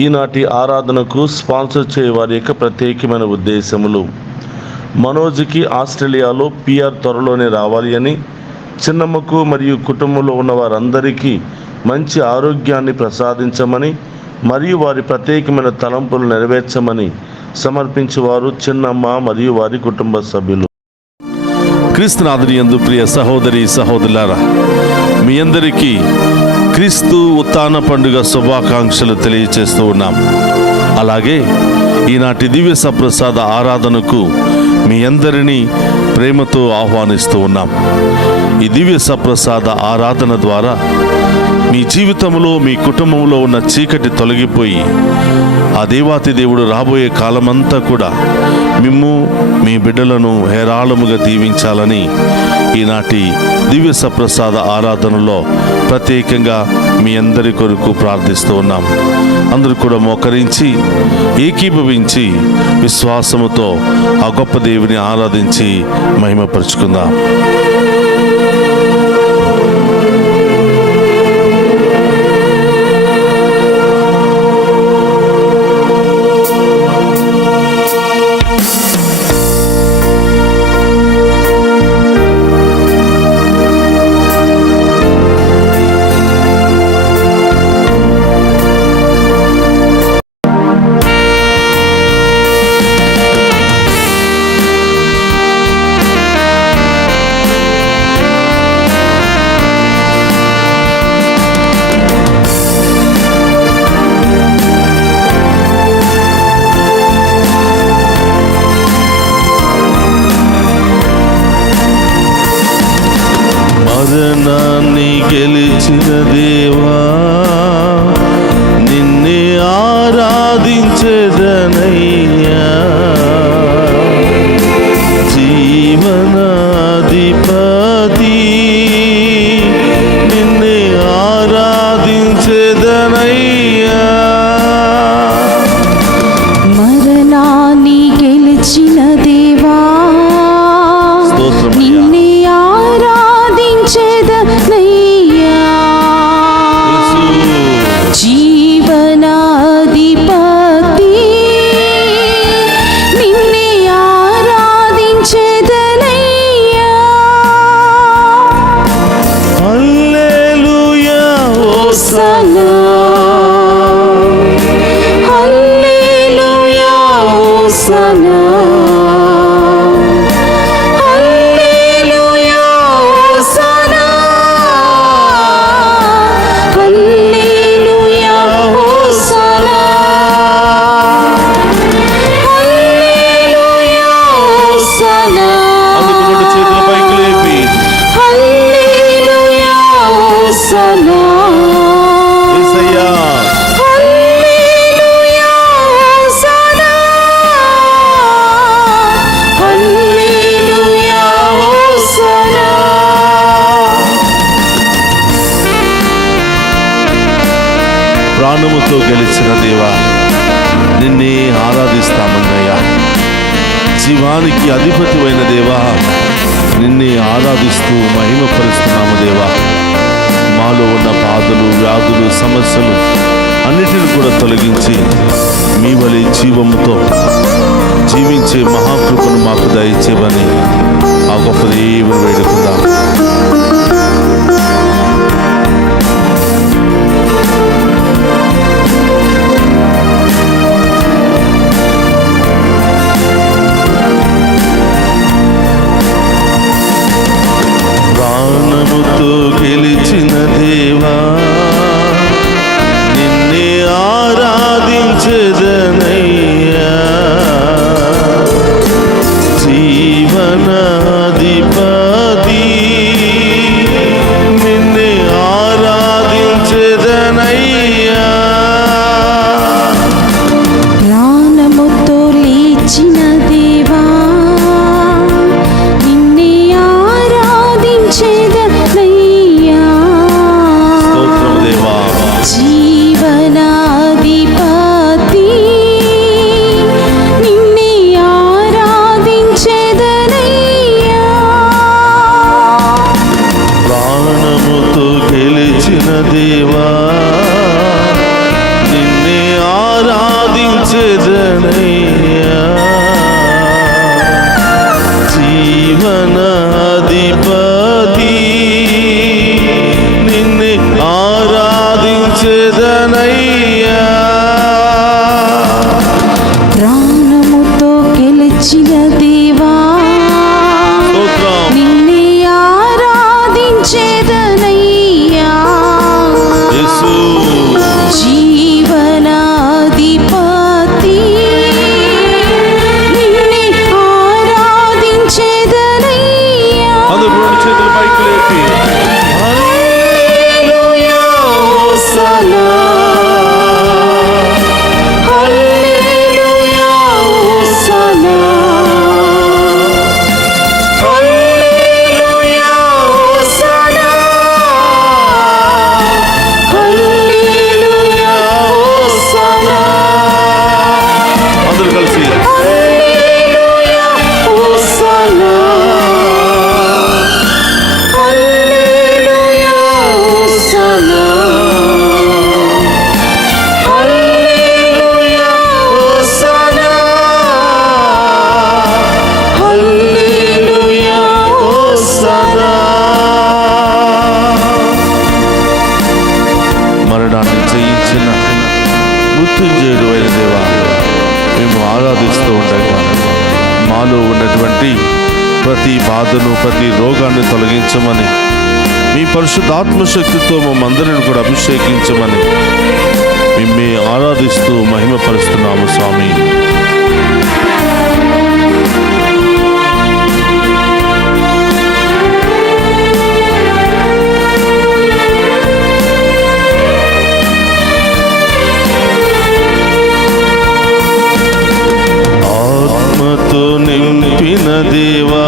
ఈనాటి ఆరాధనకు స్పాన్సర్ చేయ వారి యొక్క ప్రత్యేకమైన ఉద్దేశములు: మనోజ్కి ఆస్ట్రేలియాలో PR త్వరలోనే రావాలి అని, చిన్నమ్మకు మరియు కుటుంబంలో ఉన్న వారందరికీ మంచి ఆరోగ్యాన్ని ప్రసాదించమని మరియు వారి ప్రత్యేకమైన తలంపులు నెరవేర్చమని సమర్పించేవారు చిన్నమ్మ మరియు వారి కుటుంబ సభ్యులు. క్రీస్తునాథుని యందు ప్రియ సహోదరి సహోదరులారా, మీ అందరికీ క్రీస్తు ఉత్థాన పండుగ శుభాకాంక్షలు తెలియచేస్తూ ఉన్నాం. అలాగే ఈనాటి దివ్య సప్రసాద ఆరాధనకు మీ అందరినీ ప్రేమతో ఆహ్వానిస్తూ ఉన్నాం. ఈ దివ్య సప్రసాద ఆరాధన ద్వారా మీ జీవితంలో, మీ కుటుంబంలో ఉన్న చీకటి తొలగిపోయి ఆ దేవాతి దేవుడు రాబోయే కాలమంతా కూడా మిమ్ము, మీ బిడ్డలను హేరాళముగా దీవించాలని ఈనాటి దివ్య సప్రసాద ఆరాధనలో ప్రత్యేకంగా మీ అందరి కొరకు ప్రార్థిస్తూ ఉన్నాం. అందరూ కూడా మోకరించి ఏకీభవించి విశ్వాసముతో ఆ గొప్ప దేవుని ఆరాధించి మహిమపరుచుకుందాం. మరణాన్ని గెలిచిన దేవా, నిన్నే ఆరాధించెదనయ్యా. జీవనాధిపతి నిన్నే ఆరాధించెదనయ్యా. మరణాన్ని గెలిచిన దేవా, నిన్నే ఆరాధించెదనయ్యా. జీవనాధిపతి నిన్నే ఆరాధించెదనయ్యా. హల్లెలూయా హోసన్నా, హల్లెలూయా హోసన్నా, హల్లెలూయా హోసన్నా, హల్లెలూయా హోసన్నా, హల్లెలూయా హోసన్నా. అందుకు రెండు చేతుల పైకి లేపి హల్లెలూయా హోసన్నా, యేసయ్యా హల్లెలూయా హోసన్నా, హల్లెలూయా హోసన్నా. ప్రాణముతో గెలిచిన దేవా, నిన్నే ఆరాధిస్తామన్నయ్యా. జీవానికి అధిపతివైన దేవా, నిన్నే ఆరాధిస్తూ మహిమపరుస్తున్నాము దేవా. మాలో ఉన్న బాధలు, వ్యాధులు, సమస్యలు అన్నిటిని కూడా తొలగించి మీ వలె జీవముతో జీవించే మహాకృపను మాకు దయచేయమని ఆ గొప్ప దేవుని వేడుకుందాం. ప్రాణముతో గెలిచిన దేవా, నిన్నే ఆరాధించెదనయ్యా. జీవనాధిపతి నిన్నే ఆరాధించెదనయ్యా. ప్రాణముతో లేచిన దేవా, నిన్నే ఆరాధించెదనయ్యా. స్తోత్రం మరణాన్ని జయించిన మృత్యుంజయుడు అయిన దేవా, మేము ఆరాధిస్తూ ఉండగా మాలో ఉన్నటువంటి ప్రతి బాధను, ప్రతి రోగాన్ని తొలగించమని, మీ పరిశుద్ధాత్మ శక్తితో మమ్మందరిని కూడా అభిషేకించమని మిమ్మే ఆరాధిస్తూ మహిమపరుస్తున్నాము స్వామి. ఆత్మతో నింపిన దేవా,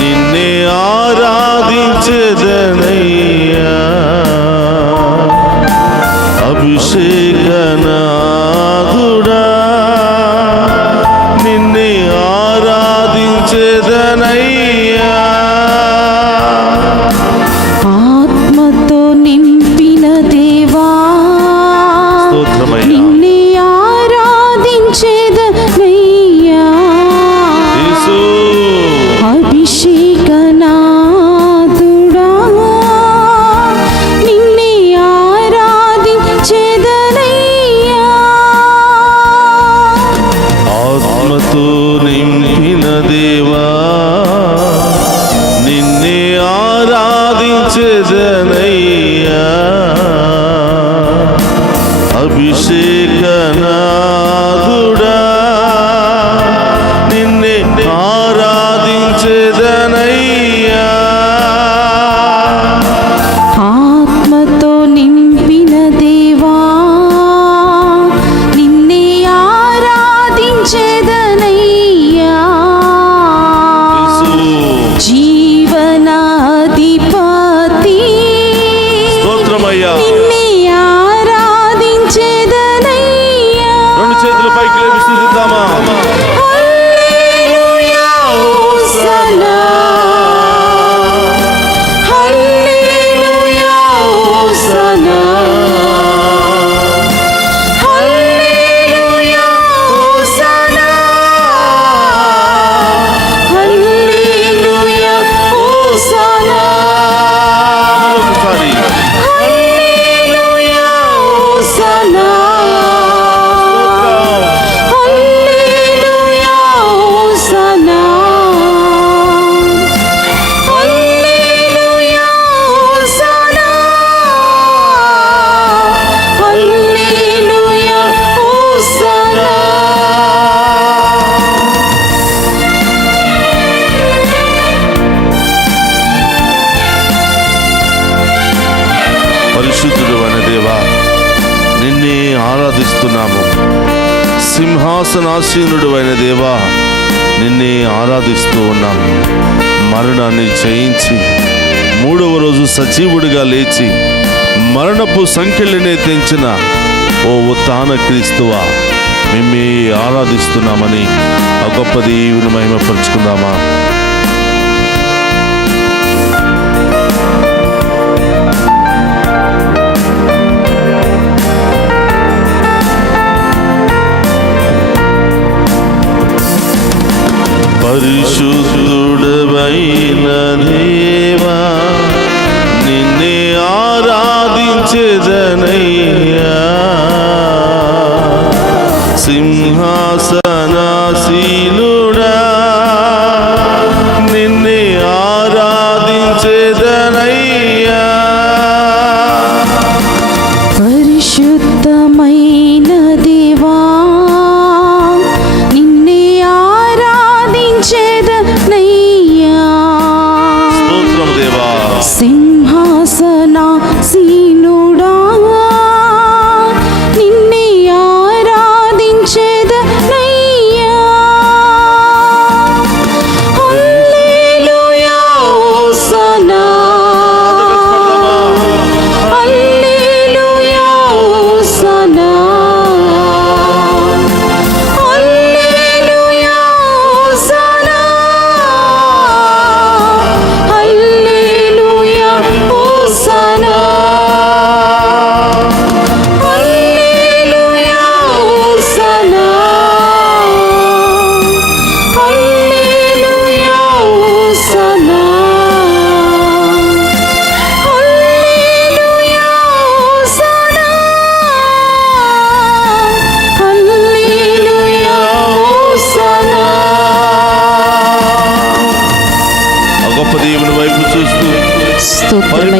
నిన్నే ఆరాధించెదనయ్యా. అభిషేకనాథుడా, నిన్నే ఆరాధించెదనయ్యా. ఆత్మతో నింపిన దేవా, స్తోత్రమయ్యా. నిన్నే ఆరాధించెదనయ్యా. యేసు అభిషేకనాథుడా, నిన్నే ఆరాధించెదనయ్యా. ఆత్మతో నింపిన దేవా, నిన్నే ఆరాధించెదనయ్యా. అభిషేకనాథుడా, నిన్నే ఆరాధించెదనయ్యా. ఆత్మతో నింపిన దేవా, నిన్నే ఆరాధించెదనయ్యా. జీవనాధిపతి, స్తోత్రమయ్యా. నిన్నే ఆరాధించెదనయ్యా. రెండు చేతుల పైకి లేపి స్తుతిద్దామా? హల్లెలూయా, హోసన్నా. హల్లెలూయా, హోసన్నా. హల్లెలూయా, హోసన్నా. హల్లెలూయా, హోసన్నా. ఒకసారి హల్లెలూయా, హోసన్నా. హల్లెలూయా, హోసన్నా. హల్లెలూయా, హోసన్నా. హల్లెలూయా, హోసన్నా. పరిశుద్ధుడు అనే దేవా, నిన్నే ఆరాధిస్తున్నాము. సింహాసనాసీనుడు అయిన దేవా, నిన్నే ఆరాధిస్తూ ఉన్నాము. మరణాన్ని జయించి మూడవ రోజు సజీవుడిగా లేచి మరణపు సంఖ్యలనే తెంచిన ఓ ఉత్థాన క్రీస్తువా, మిమ్మే ఆరాధిస్తున్నామని ఆ గొప్ప దేవుని మహిమపరుచుకుందామా? పరిశుద్ధుడవైన దేవా, నిన్నే ఆరాధించెదనయ్యా. సింహాసనాసీనుడా, నిన్నే ఆరాధించెదనయ్యా. పరిశుద్ధమైన దేవా, నిన్నే ఆరాధించెదనయ్యా. స్తోత్రం దేవా. సింహాసనాసీనుడా, నిన్నే ఆరాధించెదనయ్యా. హల్లెలూయా, హోసన్నా. హల్లెలూయా, హోసన్నా. హల్లెలూయా, హోసన్నా. హల్లెలూయా, హోసన్నా.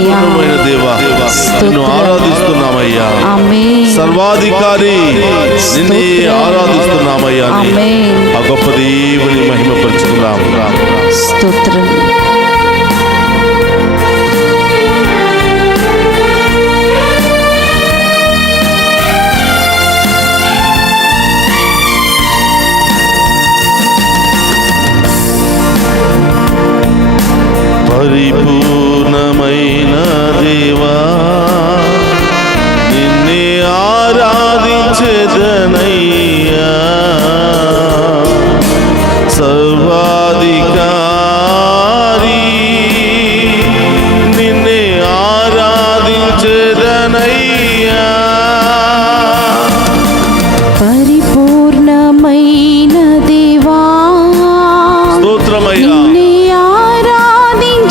పరిపూర్ణమైన దేవా నిన్ను ఆరాధిస్తున్నామయ్యా. ఆమేన్. సర్వాధికారి నిన్నే ఆరాధిస్తున్నామయ్యా. ఆమేన్. ఆ గొప్ప దేవుని మహిమపరుచుకున్నాం. స్తోత్రం. పరిపూర్ణమైన దేవా నిన్నే ఆరాధించెదనయ్యా. సర్వాధికారి నిన్నే ఆరాధించెదనయ్యా. పరిపూర్ణమైన దేవా స్తోత్రమయ్యా. నిన్నే ఆరాధించెదనయ్యా.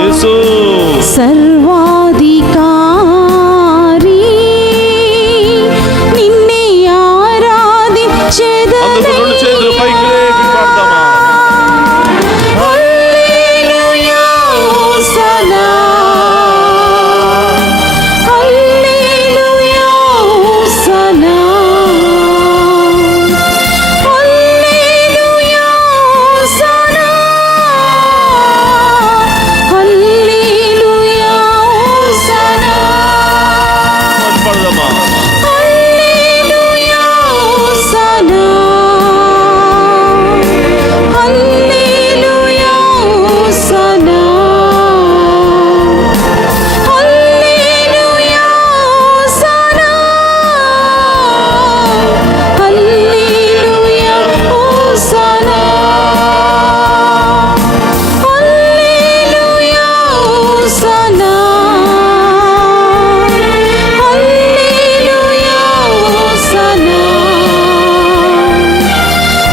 యేసు సర్వాధికారి నిన్నే ఆరాధించెదనయ్యా. అందరూ రెండు చేతులు పైకి లేపి పాడదామా? హల్లెలూయా హోసన్నా. హల్లెలూయా హోసన్నా. హల్లెలూయా హోసన్నా. హల్లెలూయా హోసన్నా. పాడదామా? హల్లెలూయా హోసన్నా. హల్లెలూయా హోసన్నా. హల్లెలూయా హోసన్నా. హల్లెలూయా హోసన్నా. హల్లెలూయా హోసన్నా. హల్లెలూయా హోసన్నా.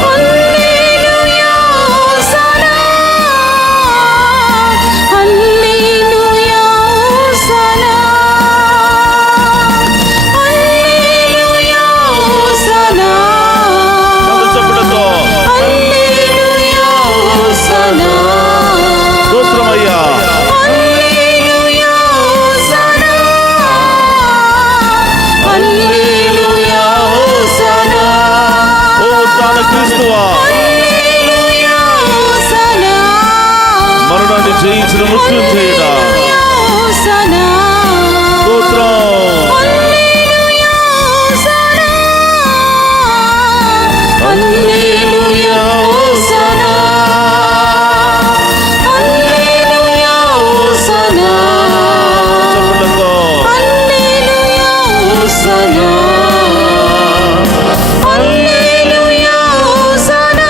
హల్లెలూయా హోసన్నా. హల్లెలూయా హోసన్నా. హల్లెలూయా హోసన్నా. చప్పట్లతో హల్లెలూయా హోసన్నా. స్తోత్రమయ్యా. హల్లెలూయా హోసన్నా. హల్లెలూయా హోసన్నా. హోసన్నా క్రీస్తువా, హల్లెలూయా హోసన్నా. మరణాన్ని జయించిన మృత్యుంజయుడా, హోసన్నా. స్తోత్రం. హల్లెలూయా హోసన్నా. హల్లెలూయా హోసన్నా. హల్లెలూయా హోసన్నా. చప్పట్లతో హల్లెలూయా హోసన్నా. హల్లెలూయా హోసన్నా.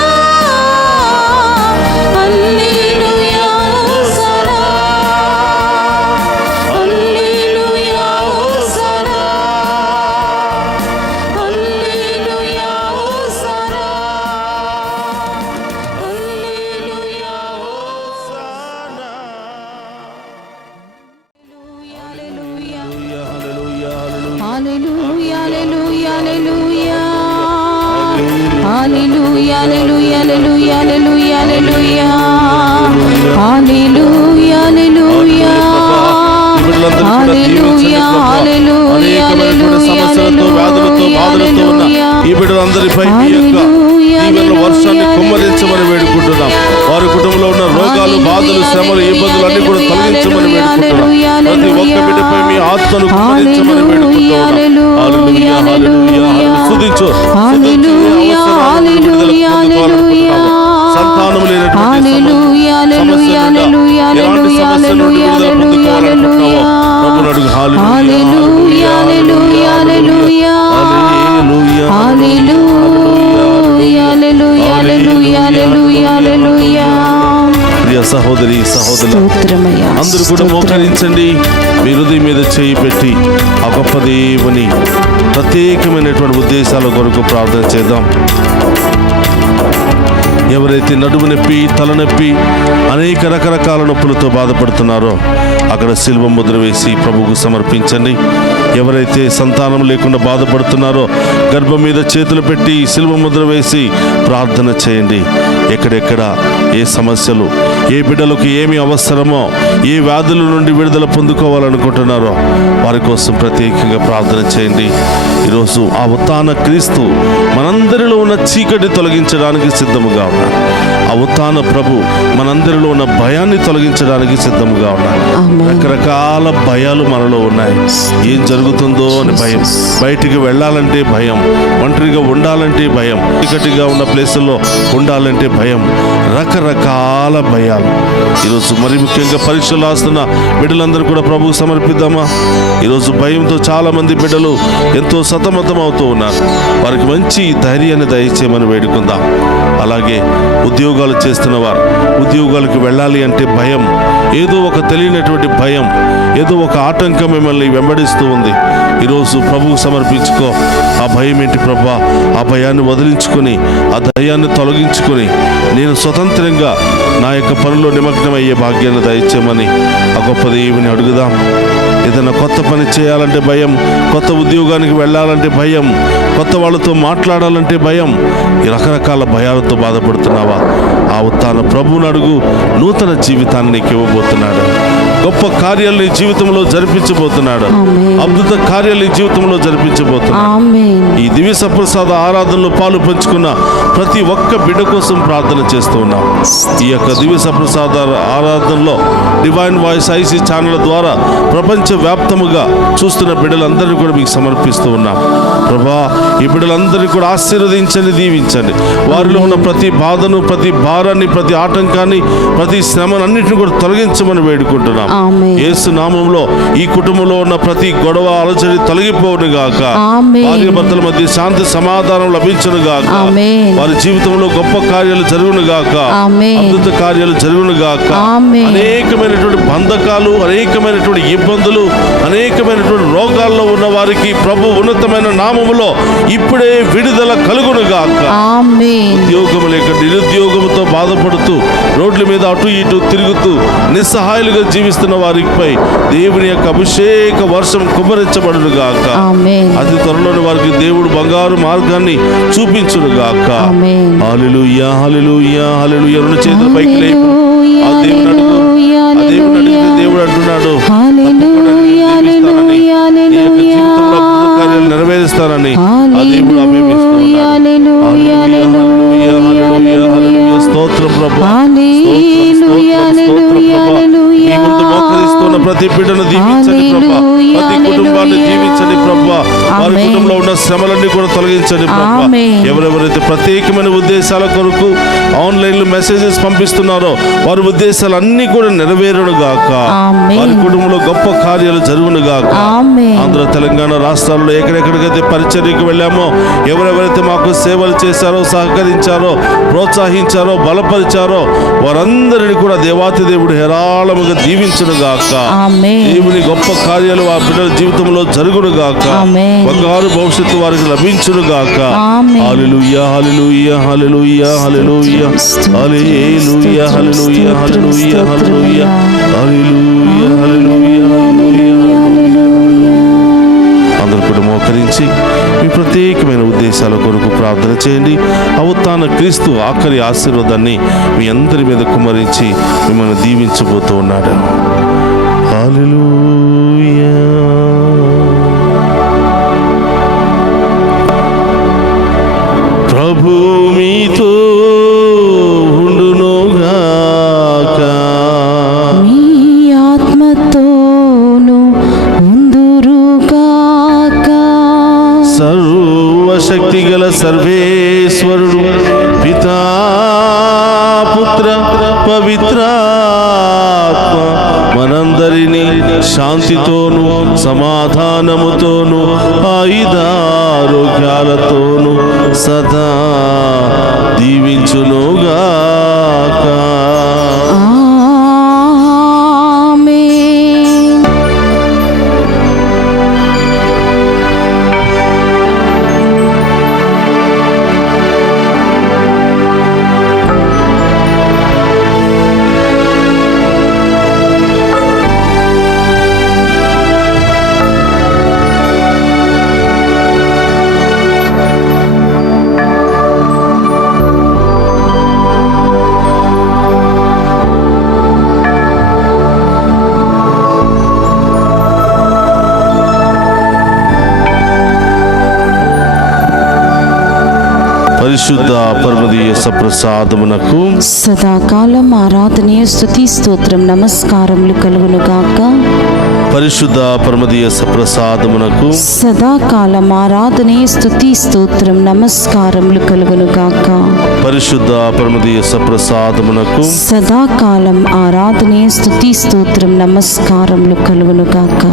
హల్లెలూయా హోసన్నా. హల్లెలూయా హోసన్నా. హల్లెలూయా హోసన్నా. హల్లెలూయా హోసన్నా. హల్లెలూయా. హల్లెలూయా, హల్లెలూయా, హల్లెలూయా, హల్లెలూయా. హల్లెలూయా, హల్లెలూయా, హల్లెలూయా, హల్లెలూయా, హల్లెలూయా. హల్లెలూయా, హల్లెలూయా. హల్లెలూయా, హల్లెలూయా, హల్లెలూయా, సమస్యలతో వ్యాధులతో బాధలతో ఉన్న ఈ బిడ్డలందరిపై మీ యొక్క దీవెనల వర్షాన్ని కుమ్మరించమని వేడుకుంటున్నాం. వారి కుటుంబంలో ఉన్న రోగాలు, బాధలు, శ్రమలు, ఇబ్బందులు అన్ని కూడా తొలగించమని వేడుకుంటున్నాం. ప్రతి ఒక్క బిడ్డపై మీ ఆత్మను కుమ్మరించమని వేడుకుంటున్నాం. హల్లెలూయా, హల్లెలూయా, హల్లెలూయా. స్తుతించు. హల్లెలూయా, హల్లెలూయా, హల్లెలూయా. సంతానం లేనటువంటి హల్లెలూయా, హల్లెలూయా, హల్లెలూయా, ఎలాంటి సమస్య నుండి హల్లెలూయా, విడుదల పొందుకోవాలనుకుంటున్నావో ప్రభువుని అడుగు. హల్లెలూయా, హల్లెలూయా, హల్లెలూయా. హల్లెలూయా, హల్లెలూయా, హల్లెలూయా, హల్లెలూయా, హల్లెలూయా, హల్లెలూయా. ప్రియ సహోదరి సహోదరులు స్తోత్రమయ్యా. అందరూ కూడా మోకరించండి. మీ హృదయం మీద చేయి పెట్టి ఆ గొప్ప దేవుని ప్రత్యేకమైనటువంటి ఉద్దేశాల కొరకు ప్రార్థన చేద్దాం. ఎవరైతే నడుము నొప్పి, తలనొప్పి, అనేక రకరకాల నొప్పులతో బాధపడుతున్నారో అక్కడ శిలువ ముద్ర వేసి ప్రభువుకు సమర్పించండి. ఎవరైతే సంతానం లేకుండా బాధపడుతున్నారో గర్భం మీద చేతులు పెట్టి శిలువ ముద్ర వేసి ప్రార్థన చేయండి. ఎక్కడెక్కడ ఏ సమస్యలు, ఏ బిడ్డలకు ఏమి అవసరమో, ఏ వ్యాధుల నుండి విడుదల పొందుకోవాలనుకుంటున్నారో వారి కోసం ప్రత్యేకంగా ప్రార్థన చేయండి. ఈరోజు ఆ ఉత్థాన క్రీస్తు మనందరిలో ఉన్న చీకటి తొలగించడానికి సిద్ధముగా ఉన్నాడు. ఆ ఉత్థాన ప్రభు మనందరిలో ఉన్న భయాన్ని తొలగించడానికి సిద్ధముగా ఉన్నాడు. రకరకాల భయాలు మనలో ఉన్నాయి. ఏం జరుగుతుందో అని భయం, బయటికి వెళ్ళాలంటే భయం, ఒంటరిగా ఉండాలంటే భయం, చీకటిగా ఉన్న ప్లేసుల్లో ఉండాలంటే భయం, రకరకాల భయాలు. ఈరోజు మరి ముఖ్యంగా పరీక్షలు రాస్తున్న బిడ్డలందరూ కూడా ప్రభువుకు సమర్పిద్దామా? ఈరోజు భయంతో చాలా మంది బిడ్డలు ఎంతో సతమతం అవుతూ ఉన్నారు. వారికి మంచి ధైర్యాన్ని దయచేయమని వేడుకుందాం. అలాగే ఉద్యోగాలు చేస్తున్న వారు ఉద్యోగాలకు వెళ్ళాలి అంటే భయం, ఏదో ఒక తెలియనటువంటి భయం, ఏదో ఒక ఆటంకం మిమ్మల్ని వెంబడిస్తూ ఉంది. ఈరోజు ప్రభువుకు సమర్పించుకో. ఆ భయం ఏంటి ప్రభా? ఆ భయాన్ని వదిలించుకొని, ఆ దయాన్ని తొలగించుకొని నేను స్వతంత్రంగా నా యొక్క పనిలో నిమగ్నమయ్యే భాగ్యాన్ని దయచేయమని ఆ గొప్ప దేవుని అడుగుదాం. ఏదైనా కొత్త పని చేయాలంటే భయం, కొత్త ఉద్యోగానికి వెళ్ళాలంటే భయం, కొత్త వాళ్ళతో మాట్లాడాలంటే భయం. ఈ రకరకాల భయాలతో బాధపడుతున్నావా? ఆ ఉత్థాన ప్రభువుని అడుగు. నూతన జీవితాన్ని నీకు ఇవ్వబోతున్నాడు. గొప్ప కార్యాలు నీ జీవితంలో జరిపించబోతున్నాడు. అద్భుత కార్యాలు నీ జీవితంలో జరిపించబోతున్నాడు. ఈ దివ్య సప్రసాద ఆరాధనలో పాలు పంచుకున్న ప్రతి ఒక్క బిడ్డ కోసం ప్రార్థన చేస్తూ ఉన్నాం. ఈ యొక్క దివ్య సప్రసాద ఆరాధనలో డివైన్ వాయిస్ ఐసీ ఛానల్ ద్వారా ప్రపంచ వ్యాప్తముగా చూస్తున్న బిడ్డలందరినీ కూడా మీకు సమర్పిస్తూ ఉన్నాం. ప్రభా, ఈ బిడ్డలందరినీ కూడా ఆశీర్వదించండి, దీవించండి. వారిలో ఉన్న ప్రతి బాధను, ప్రతి భారాన్ని, ప్రతి ఆటంకాన్ని, ప్రతి శ్రమను అన్నింటిని కూడా తొలగించమని వేడుకుంటున్నాం. యేసు నామములో ఈ కుటుంబంలో ఉన్న ప్రతి గొడవ, అలజడి తొలగిపోవును గాక. భార్య భర్తల మధ్య శాంతి సమాధానం లభించును గాక. వారి జీవితంలో గొప్ప కార్యాలు జరుగును గాక. అద్భుత కార్యాలు జరుగును గాక. అనేకమైనటువంటి బంధకాలు, అనేకమైనటువంటి ఇబ్బందులు, అనేకమైనటువంటి రోగాల్లో ఉన్న వారికి ప్రభు ఉన్నతమైన నామములో ఇప్పుడే విడుదల కలుగును గాక. ఉద్యోగం లేక నిరుద్యోగంతో బాధపడుతూ రోడ్ల మీద అటు ఇటు తిరుగుతూ నిస్సహాయులుగా జీవిస్తున్న వారిపై దేవుని యొక్క అభిషేక వర్షం కుమ్మరించబడును గాక. అతి త్వరలోని వారికి దేవుడు బంగారు మార్గాన్ని చూపించును గాక. హల్లెలూయా, హల్లెలూయా, హల్లెలూయా. రెండు చేతులు పైకి లేపు. ఆ దేవుని అడుగు. ఆ దేవుని అడిగితే దేవుడు అంటున్నాడు, కార్యాలు నెరవేరుస్తానని ఆ దేవుడు అభిషేకిస్తున్నాడు. స్తోత్రం ప్రభా, ప్రతి బిడ్డను దీవించండి ప్రభా, ప్రతి కుటుంబాన్ని దీవించండి ప్రభా. వారి కుటుంబంలో ఉన్న శ్రమలన్నీ కూడా తొలగించండి ప్రభా. ఎవరెవరైతే ప్రత్యేకమైన ఉద్దేశాల కొరకు ఆన్లైన్ లో మెసేజెస్ పంపిస్తున్నారో వారి ఉద్దేశాలు అన్ని కూడా నెరవేరును గాక. వారి కుటుంబంలో గొప్ప కార్యాలు జరుగును గాక. ఆంధ్ర తెలంగాణ రాష్ట్రాల్లో ఎక్కడెక్కడికైతే పరిచర్యకు వెళ్ళామో, ఎవరెవరైతే మాకు సేవలు చేశారో, సహకరించారో, ప్రోత్సహించారో, బలపరిచారో వారందరినీ కూడా దేవాతి దేవుడు హేరాళముగా దీవించును గాక. దేవుని గొప్ప కార్యాలు ఆ బిడ్డల జీవితంలో జరుగును గాక. బంగారు భవిష్యత్తు వారికి లభించును గాక. హల్లెలూయా, హల్లెలూయా, హల్లెలూయా, హల్లెలూయా, హల్లెలూయా, హల్లెలూయా, హల్లెలూయా, హల్లెలూయా, హల్లెలూయా, హల్లెలూయా. అందరూ కూడా మోకరించి మీ ప్రత్యేకమైన ఉద్దేశాల కొరకు ప్రార్థన చేయండి. ఆ ఉత్థాన క్రీస్తు ఆఖరి ఆశీర్వాదాన్ని మీ అందరి మీద కుమ్మరించి మిమ్మల్ని దీవించబోతూ ఉన్నాడు. హల్లెలూయా. ప్రభు మీతో ఉండునుగాక. మీ ఆత్మతోను ఉందురుగాక. సర్వశక్తి గల సర్వేశ్వరుడు పితా, పుత్ర, పవిత్రాత్మ మనందరినీ శాంతితోను, సమాధానముతోను, ఆయుధారోగ్యాలతోను సదా దీవించునుగాక. పరిశుద్ధ పరమదీయ సప్రసాదమునకు సదాకాలం ఆరాధనీయ స్తుతి స్తోత్రం నమస్కారములు కలుగును గాక. పరిశుద్ధ పరమదీయ సప్రసాదమునకు సదాకాలం ఆరాధనీయ స్తుతి స్తోత్రం నమస్కారములు కలుగును గాక. పరిశుద్ధ పరమదీయ సప్రసాదమునకు సదాకాలం ఆరాధనీయ స్తుతి స్తోత్రం నమస్కారములు కలుగును గాక.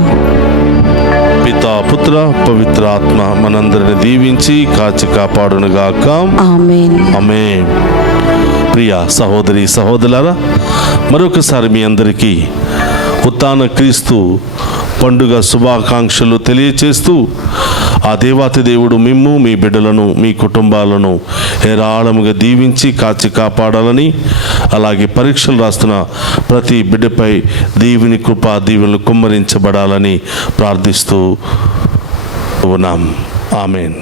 పితా పుత్ర పవిత్రాత్మ మనందరిని దీవించి కాచి కాపాడునుగాక. ఆమేన్. ఆమేన్. ప్రియ సహోదరి సహోదరులారా, మరొకసారి మీ అందరికీ ఉత్థాన క్రీస్తు పండుగ శుభాకాంక్షలు తెలియచేస్తూ ఆ దేవాతి దేవుడు మిమ్ము, మీ బిడ్డలను, మీ కుటుంబాలను హేరాళముగా దీవించి కాచి కాపాడాలని, అలాగే పరీక్షలు రాస్తున్న ప్రతి బిడ్డపై దీవిని కృపా దీవెనలు కుమ్మరించబడాలని ప్రార్థిస్తూ ఉన్నాం. ఆమేన్.